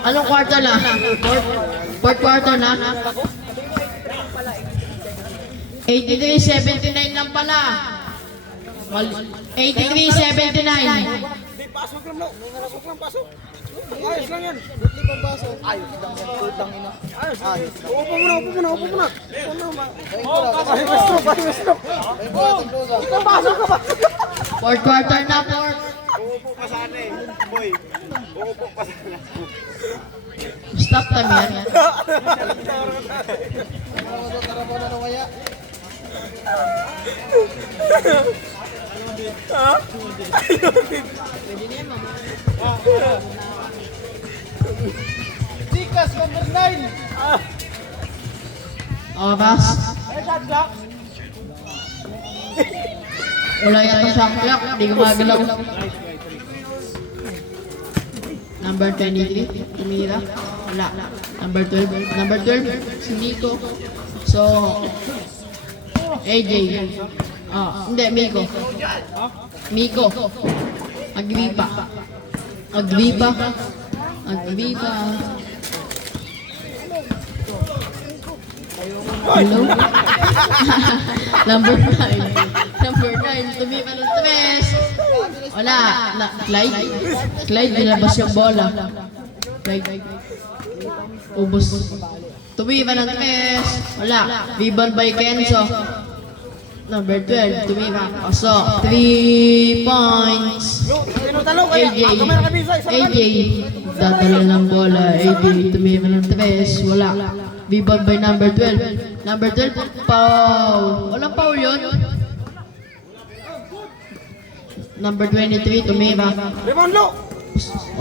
Anong quarter na? Fourth quarter na? 83-79 lang pala. 83-79. Pasok lang, no? Pasok lang, pasok. Ayos lang yan. Dutli pang pasok. Ayos lang yan. Tutang ina. Ayos. Upo muna. Upo muna. Pasok ka. Fourth quarter na, fourth. Uupo pa sana eh. Boy. Uupo pa sana. Stop time yan. Tara mo na kaya. Tikas number 9. Oras. Wala yata shot clock. Hindi gumagalaw. Number 23. Tumira. Wala. Number 12. Number 12. Si Nico. So, AJ. Hindi. Miko. Miko. Agripa. Hello? Number 9. Tumira ng tres. Wala. Clyde, nilabas yung bola. Clyde. Ubus. Tumira ng tres. Wala. Rebound by Kenzo. Number 12, tumira. Pasok. 3 points. AJ. Dadala ng bola. AJ, tumira ng tres. Wala. Rebound by number 12. Number 12, foul. Walang foul yun. Number 23, tumira. Rebound low.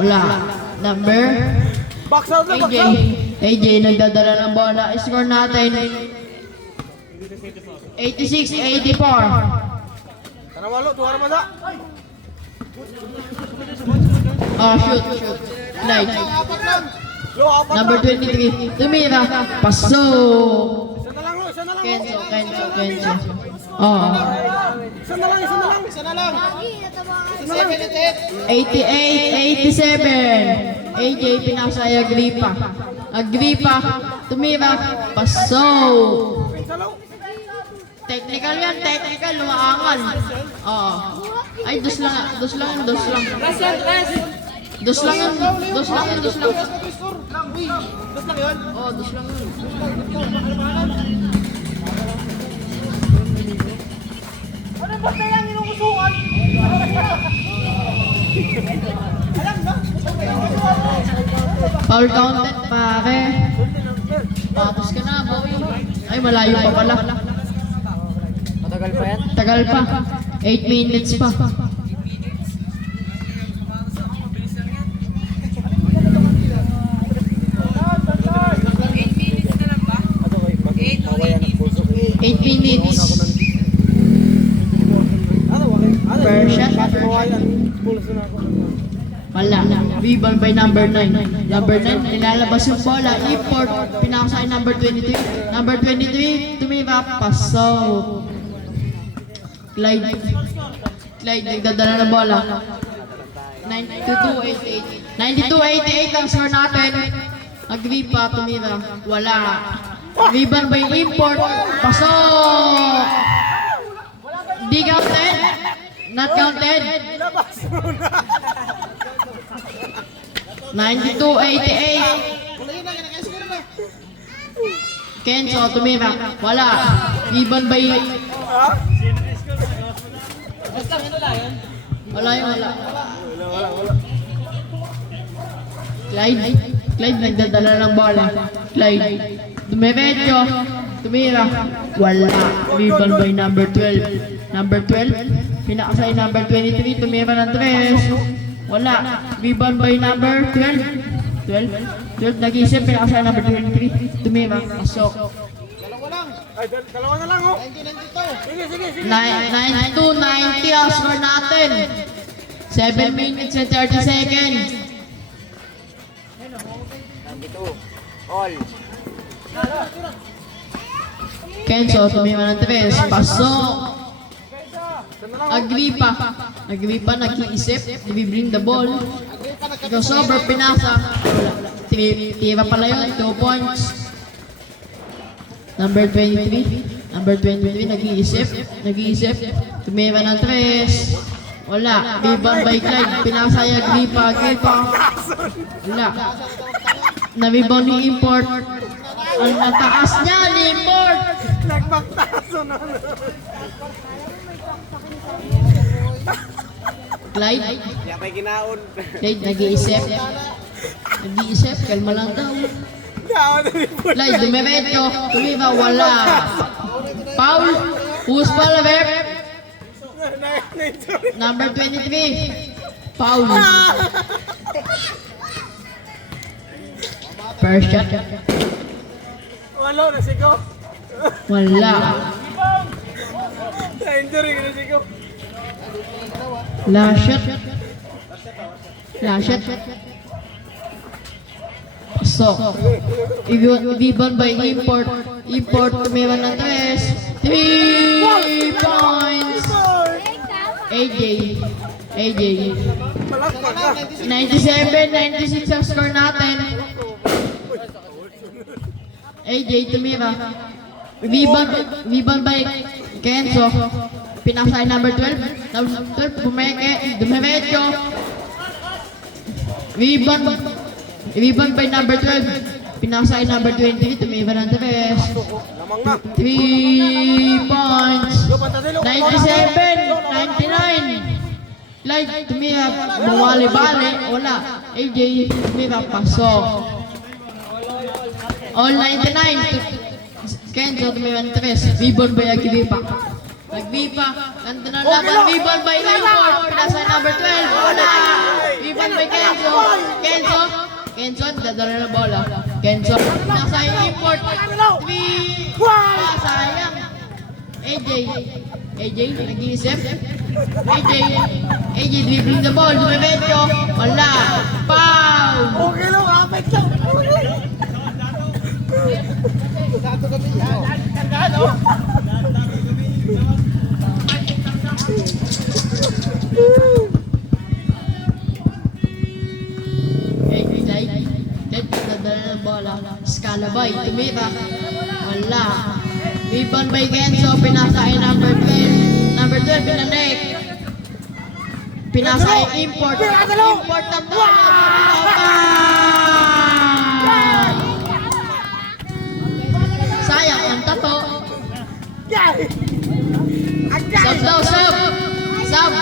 Wala. Number Box out na, box AJ. out. AJ, nagdadala ng bola. Score natin. 86-84. Tarawalo, tuwara mo sa. Shoot. Slide. Low, apat Number lang. 23. Tumira. Paso. Isa na lang, no? Isa na lang. Kenzo. Isa na lang. 88-87. AJ, pinasa ay Agripa. Tumira. Paso. Isa low. Technical yan. Lumaangal. Ay, dos lang. Dos lang. Dos lang yun. Dos lang yun. Dos lang yun. Ano ba na yan inuusukan? Alam na? Foul counted, pare. Tapos ka na, boy. Ay, malayo pa pala. Matagal pa yan? Tagal pa. 8 minutes pa. Eight minutes. Per shot. Wala. Rebound by number 9. Number 9, nilalabas yung bola. Import. Pinakasay number 23. Number 23, tumira. Paso. Clyde, nagdadala ng bola. 92-88 ang score natin. Agripa, tumira. Wala. Rebound by import. Pasok! Di counted? Not counted? 92-88. Kenzo, tumira. Wala. Rebound by... Wala. Clyde, nagdadala ng bola. Clyde. Dumiretso. Tumira. Wala. Rebound by number 12. Number 12. Pinakasay number 23. Tumira ng 3. Wala. Rebound by number 12. 12 nag-isip. Pinakasay number 23. Tumira. Pasok. Dalawa na lang, oh. 92-90 ang score natin. 7 minutes and 30 seconds. All. Kenzo, tumima ng 3. Pasok. Agripa nag-iisip. Bring the ball. Crossover, pinasa. Wala. tira pala yun, 2 points. Number 23, nag-iisip, tumira ng 3. Wala, rebound by Clyde, pinasayag Gripa. Wala. Na-rebound ni Import. Ang taas niya ni Import. Nagpagtaso na. Clyde, Kaya may ginaon. nag-iisip, kalma lang daw. Clyde, dumiretso, tumira, wala. Foul, who's foul, ref? Number 23, foul. First shot, Wala na sigaw. wala. Na-injury ka na sigaw. Last shot. So, rebound by Import. Import, tumira ng 3 points. AJ. Malakpak ka. 97-96 ang score natin. AJ tumira. Rebound by Kenzo. Pinasay number 12. Number 12, dumiretso. Rebound by number 12. Pinasay number 20. Tumira ng 3. Lamang na. 3 points. 97-99. Clyde, tumira, bumali-bali, wala. AJ, tumira, pasok. All 99. Kenzo, tumira ng 3. Rebound by Agripa. Nag-Vipa. Nandun ang laban. Rebound by Import. Pinasa number 12. Wala. Rebound by Kenzo. Kenzo, dadala na bola. Kenzo, nasa Import. 3. Sayang. AJ, nag-iisip. AJ, dribbling the ball. Dumiretso. Wala. Foul. Okay lang, kapit lang. Dadala ng bola. Scalabay, tumira. Wala. Rebound by Kenzo, pinasay number 12. Number 12, pinanek. Pinasay Import. Import ng bola. Sayang ang tato. Sub daw, sub. Sub. Sub.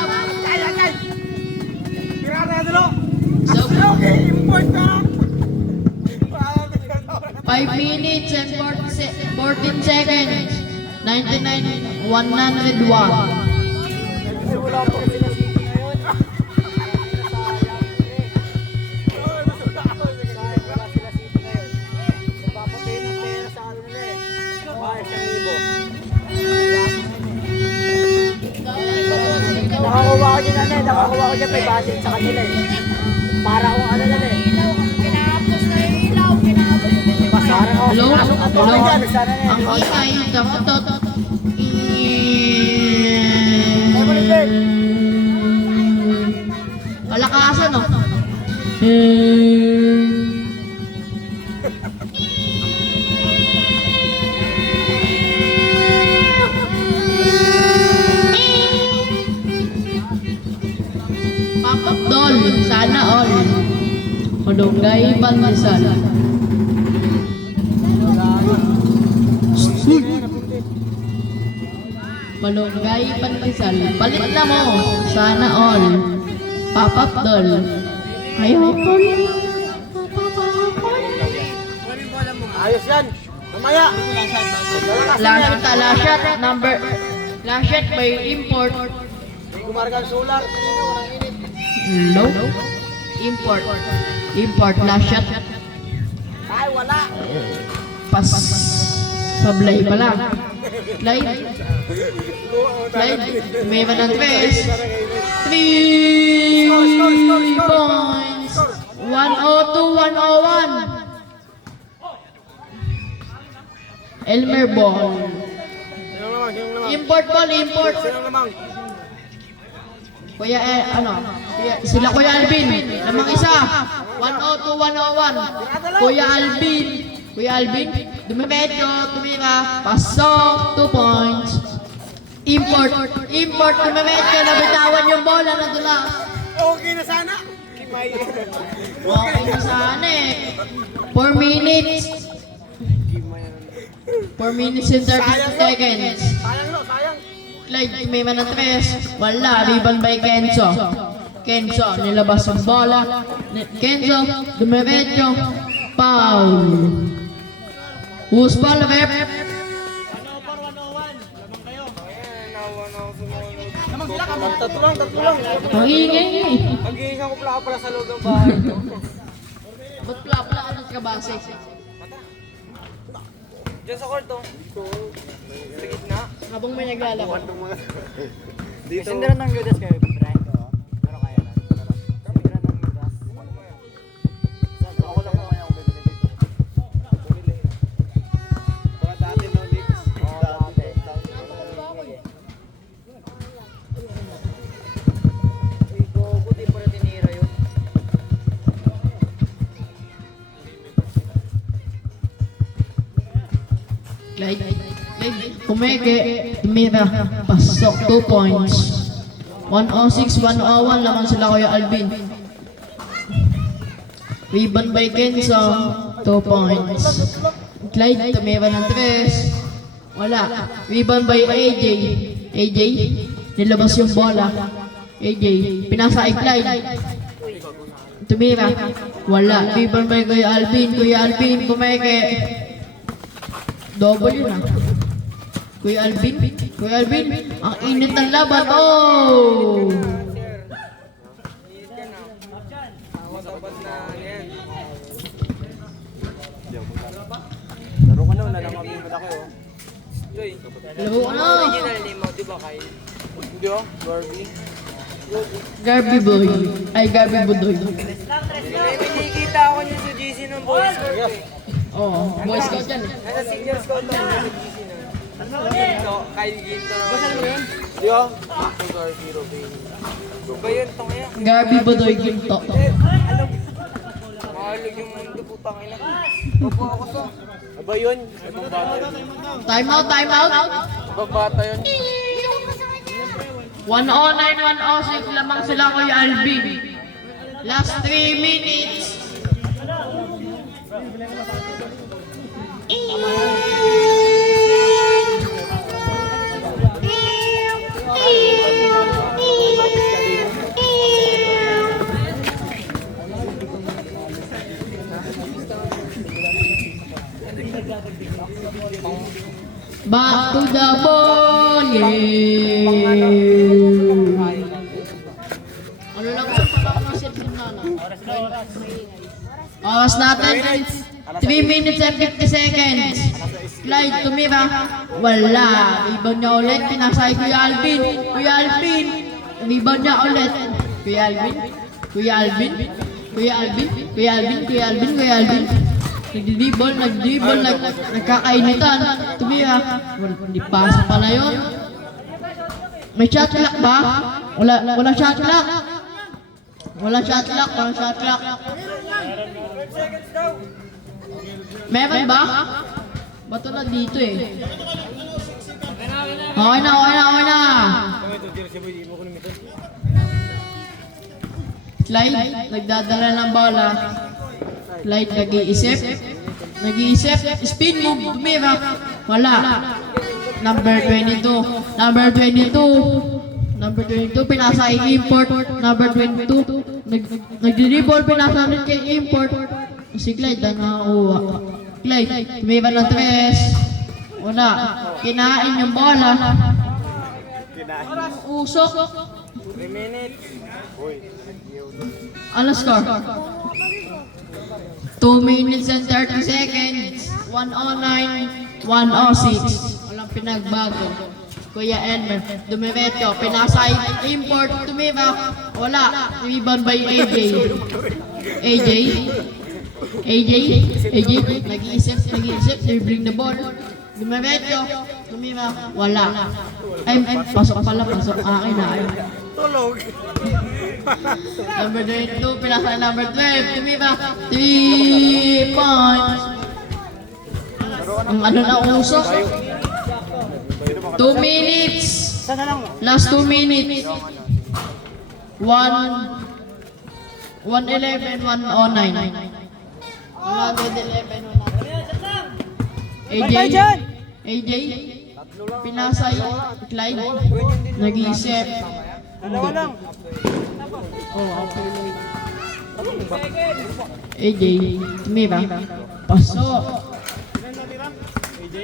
5 minutes and 14 seconds. 99, 101. Nakakuha ko dyan may budget sa kanila eh. Para kung ano na eh. Kinakapos na yung ilaw, kinakapos na yung Pasara ko. Hello? Hello? Sana na Ang ingay, tatot. Palakasan, no? Papakdol, sana all. Malunggay pandesal. Malunggay pandesal. Palit na mo, sana all. Papakdol. Ayaw ko. Ayos yan. Mamaya. Last shot by Import. Gumargan solar. No. Import, last shot. Ay, wala. Pas. Sablay pala. Clyde, may man ng 3. 3 points. 102-101. Elmer ball. Sino naman? Import ball, import. Sino naman? Kuya, sila Kuya Alvin. Namang isa. 101. Kuya Alvin, dumiretso, tumira, pasok, 2 points. Import, dumiretso, nabitawan yung bola na dula. Okay na sana. Okay na sana eh. 4 minutes. 4 minutes and 30 seconds. Sayang no, sayang. Clyde, tumima ng 3. Wala, rebound by Kenzo. Kenzo, nilabas ang bola. Kenzo, dumiretso, foul. Who's foul, rep? Tatlo lang. Ang ingay eh. Mag-iingat ko pala sa loob ng bahay. Ba't pla-pla ka ng kabase? Diyan sa kwarto. Sa gitna. Habang may naglalakad. Dito. Sindiran ng Judas kayo, pre. Pero kaya na. Sindiran ng Judas. Ako lang kaya ako bibili dito. Baka dati no, Nick. Oo, dati. Uy, gogo, di pa rin tinira yun. Clyde, kumeke, tumira, pasok, 2 points. 106, 101, lamang sila Kuya Alvin. Rebound by Kenzo, 2 points. Clyde, tumira ng 3. Wala. Rebound by AJ, nilabas yung bola. AJ, pinasa kay Clyde. Tumira, wala. Rebound by Kuya Alvin, kumeke. Double yun ah. Kuya Alvin, ang init ng laban. Oh! Laro ka na, wala nang mabibad ako. Laro ka na. Original name mo, di ba kayo? Hindi oh, Barbie. Garby boy. Ay, Garby Budoy. May nakikita ako niyo sa GC ng boys ko. Oo, Boy Scout yan eh. Nasa seniors ko ito, sa GC nun. Ginto, Kyle Ginto naman. Di oh. Ako Barbie, Robin. Ba yun, tongya? Garby Budoy Ginto. Mahalog yung mundo, putang ina. Opo ako sa. Aba yun. Ibang bata yun. Time out. Ibang bata yun. 109, 106, lamang sila Kuya Alvin. Last 3 minutes. Back to the ball game. Ano lang sa pagkakasit ng nana? Oras natin, 3 minutes and 50 seconds. Clyde, tumira. Wala. Rebound niya ulit. Pinasay Kuya Alvin. Rebound niya ulit. Kuya Alvin. Nagdribble, nagkakainitan. Tumira. Hindi pasa pala yun. May shot clock ba? Wala shot clock. Walang shot clock. Meron ba? Bato na dito eh. Okay na. Clyde, nagdadala ng bola. Clyde, nag-iisip. Spin move, tumira. Wala. Number 22, pinasa kay import. Number 22, nag-dribble, pinasa rin kay import. Si Clyde na nakakuha. Clyde, tumira ng 3. Wala. Kinain yung bola. Usok. 3 minutes. Ano score? 2 minutes and 30 seconds. 109, 106. Walang pinagbago. Kuya Elmer, dumiretso, pinasay, import, tumira, wala, rebound by AJ, nag-iisip, dribbling the ball, dumiretso, tumira, wala. Ay, pasok, akin na. Tulog. Number 22, pinasa ay number 12. Tumira, 3 points. Ang ano na uso? 2 minutes. Sana lang. Last 2 minutes. 1:11, 1:09. 111, 109. AJ, pinasay, Clyde, nag-iisip. Dalawa lang. Oh, okay. AJ, tumira. Pasok.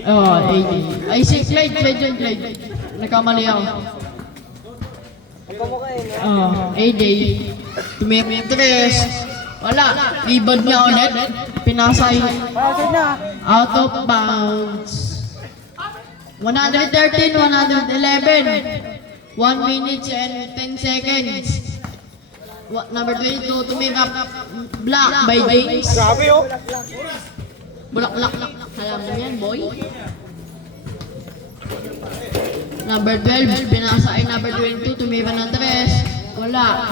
Oh, AJ. Ay, si Clyde. Nagkamali ako. Oh, AJ. Tumira 3. Wala. Rebound niya ulit. Pinasay. Pasok na. Out of bounds. 113, 111. 1 minute and 10 seconds. Number 22, tumira. Block by James. Grabe oh. Bulak-lak. Alam mo yan, boy. Number 12, pinasa ay number 22, tumira ng 3. Wala.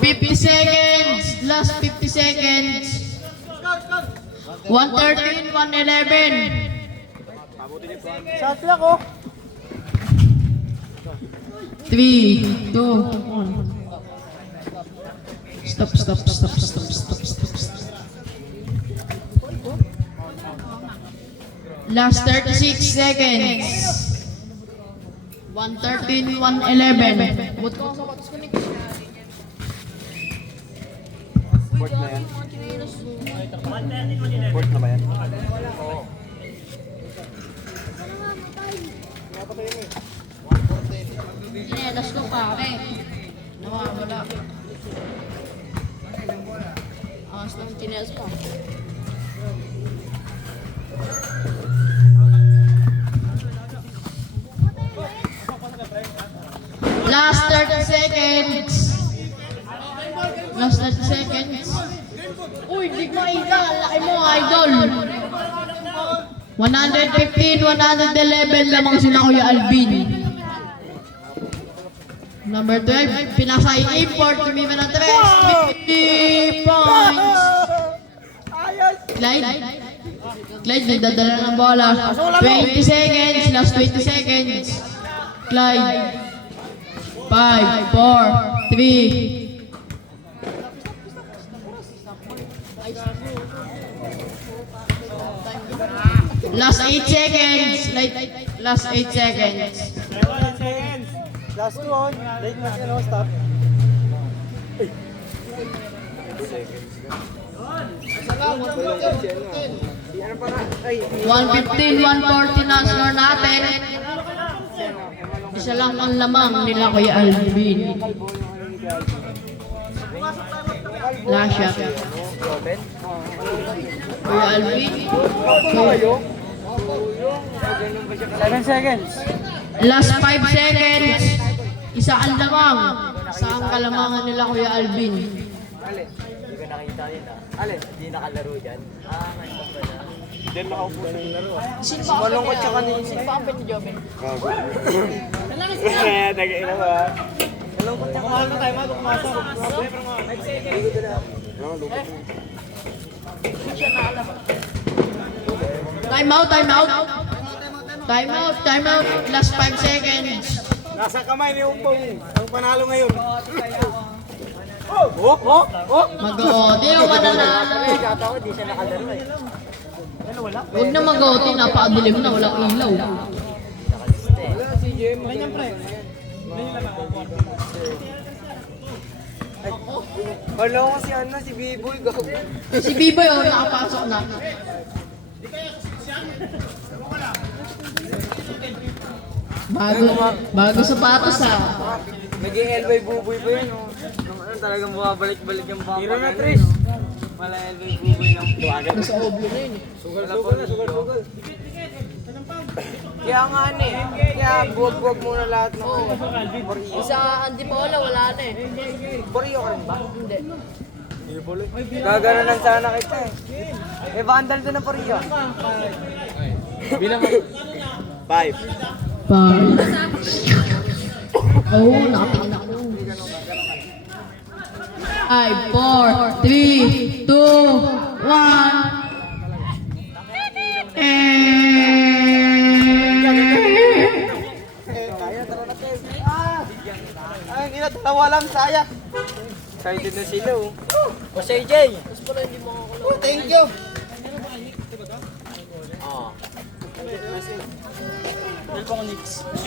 50 seconds. Last 50 seconds. 113, 111. Shot clock oh. 3, 2, 1. Stop. Last 36 seconds. 113, 111. What? Port na yan. Port na ba yan? Oo. Sinelas ko pare. Nawawala. Angas ng chinelas pa. Last 30 seconds. Last 30 seconds. Uy, di ko idol. Laki mo, idol. 115, 111 lamang sila Kuya Alvin. Number 12, pinasay import, tumima ng 3 points. Clyde, nagdadala ng bola. 20 seconds, last 20 seconds. Clyde. 5, 4, 3. Last 8 seconds. Last 8 seconds. Last two on. Late na siya, no? Stop. 115, 140 na score natin. Isa lang ang lamang nila Kuya Alvin. Last shot. Kuya Alvin. 7 seconds. Last 5 seconds. Isa ang lamang. Isa ang kalamangan nila Kuya Alvin. Ale, hindi ko nakita yun ah. Ale, hindi nakalaro dyan. Ngayon pa pala. Diyan nakaupo sa laro. Malungkot siya kanina. Sino ba ang pwede Joven? Nag-ina ba? Malungkot siya kanina. Tayo mga pumasok. Time out. Last 5 seconds. Nasa kamay ni Umpong ang panalo ngayon. Mag-OT o mananalo. Katawa, di siya nakalaro eh. Huwag na mag-OT, napakadilim na, walang ilaw. Wala ko si ano, si B-Boy. Si Biboy, nakapasok na. Bago sapatos ha. Nag-i-elbow buboy pa yun. Ano talagang bumabalik-balik yung baka. Hero na, Tris. Wala elbow buboy ng tuwagan. Nasa oblo na yun. Sugal. Kaya nga eh. Kaya buwag-buwag muna lahat ng Isa Antipolo, wala na eh. Boreo ka rin ba? Hindi. Gagana lang sana kita eh. Eh, vandal doon na Boreo. Bilang 5. Oh, nakatingin ako. 4, 3, 2, 1. Ay, ina, dalawa lang, sayang. Excited na sila oh. O, CJ. Oh, thank you.